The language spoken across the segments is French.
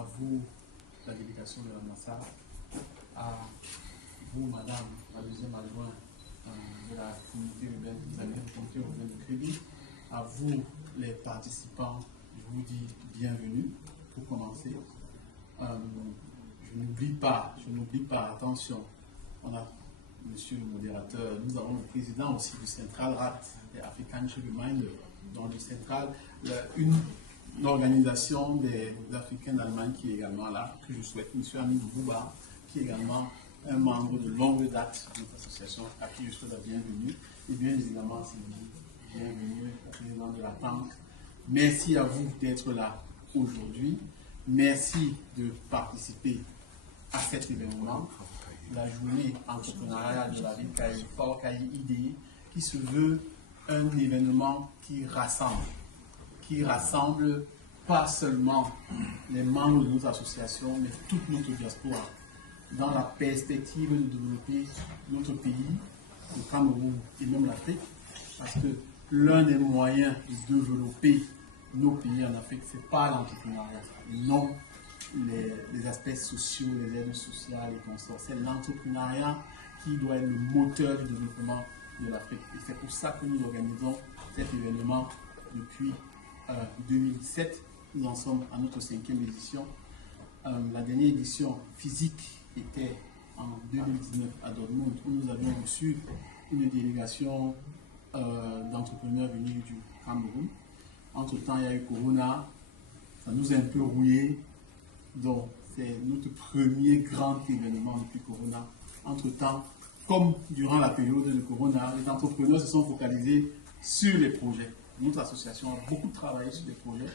à vous, la délégation de la NASA, à vous, madame, la deuxième adjointe de la communauté urbaine, vous avez une communauté urbaine de Crédit, à vous, les participants, je vous dis bienvenue pour commencer. Je n'oublie pas, attention, on a monsieur le modérateur, nous avons le président aussi du Central RAT, African Reminder, dans le Central, une organisation des Africains d'Allemagne qui est également là, que je souhaite, monsieur Amin Bouba, qui est également un membre de longue date de notre association, à qui je souhaite la bienvenue, et bien évidemment, c'est vous, bienvenue, la présidente de la TANC. Merci à vous d'être là aujourd'hui, merci de participer à cet événement, la journée entrepreneuriale de la ville Fort Caillé ID, qui se veut un événement qui rassemble pas seulement les membres de notre association, mais toute notre diaspora, dans la perspective de développer notre pays, le Cameroun et même l'Afrique, parce que l'un des moyens de développer nos pays en Afrique, ce n'est pas l'entrepreneuriat, non les aspects sociaux, les aides sociales et consorts. C'est l'entrepreneuriat qui doit être le moteur du développement de l'Afrique. Et c'est pour ça que nous organisons cet événement depuis 2017. Nous en sommes à notre 5e édition. La dernière édition physique était en 2019 à Dortmund, où nous avions reçu une délégation d'entrepreneurs venus du Cameroun. Entre-temps, il y a eu Corona, ça nous a un peu rouillé. Donc, c'est notre premier grand événement depuis Corona. Entre-temps, comme durant la période de Corona, les entrepreneurs se sont focalisés sur les projets. Notre association a beaucoup travaillé sur des projets,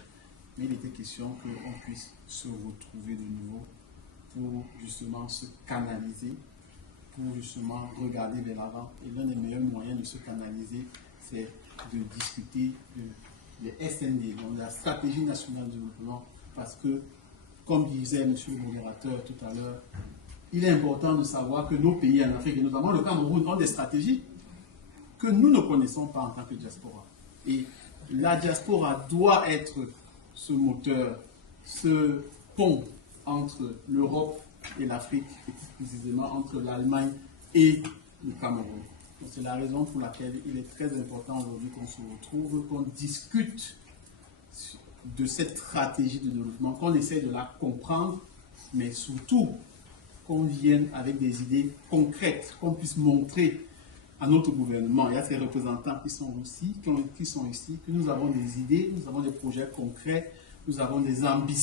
mais il était question qu'on puisse se retrouver de nouveau pour justement se canaliser, pour justement regarder vers l'avant. Et l'un des meilleurs moyens de se canaliser, c'est de discuter des SND, donc la stratégie nationale de développement, parce que, comme disait monsieur le modérateur tout à l'heure, il est important de savoir que nos pays en Afrique, et notamment le Cameroun, ont des stratégies que nous ne connaissons pas en tant que diaspora. Et la diaspora doit être ce moteur, ce pont entre l'Europe et l'Afrique, et plus précisément entre l'Allemagne et le Cameroun. C'est la raison pour laquelle il est très important aujourd'hui qu'on se retrouve, qu'on discute de cette stratégie de développement, qu'on essaie de la comprendre, mais surtout qu'on vienne avec des idées concrètes, qu'on puisse montrer à notre gouvernement et à ses représentants qui sont ici, que nous avons des idées, nous avons des projets concrets, nous avons des ambitions.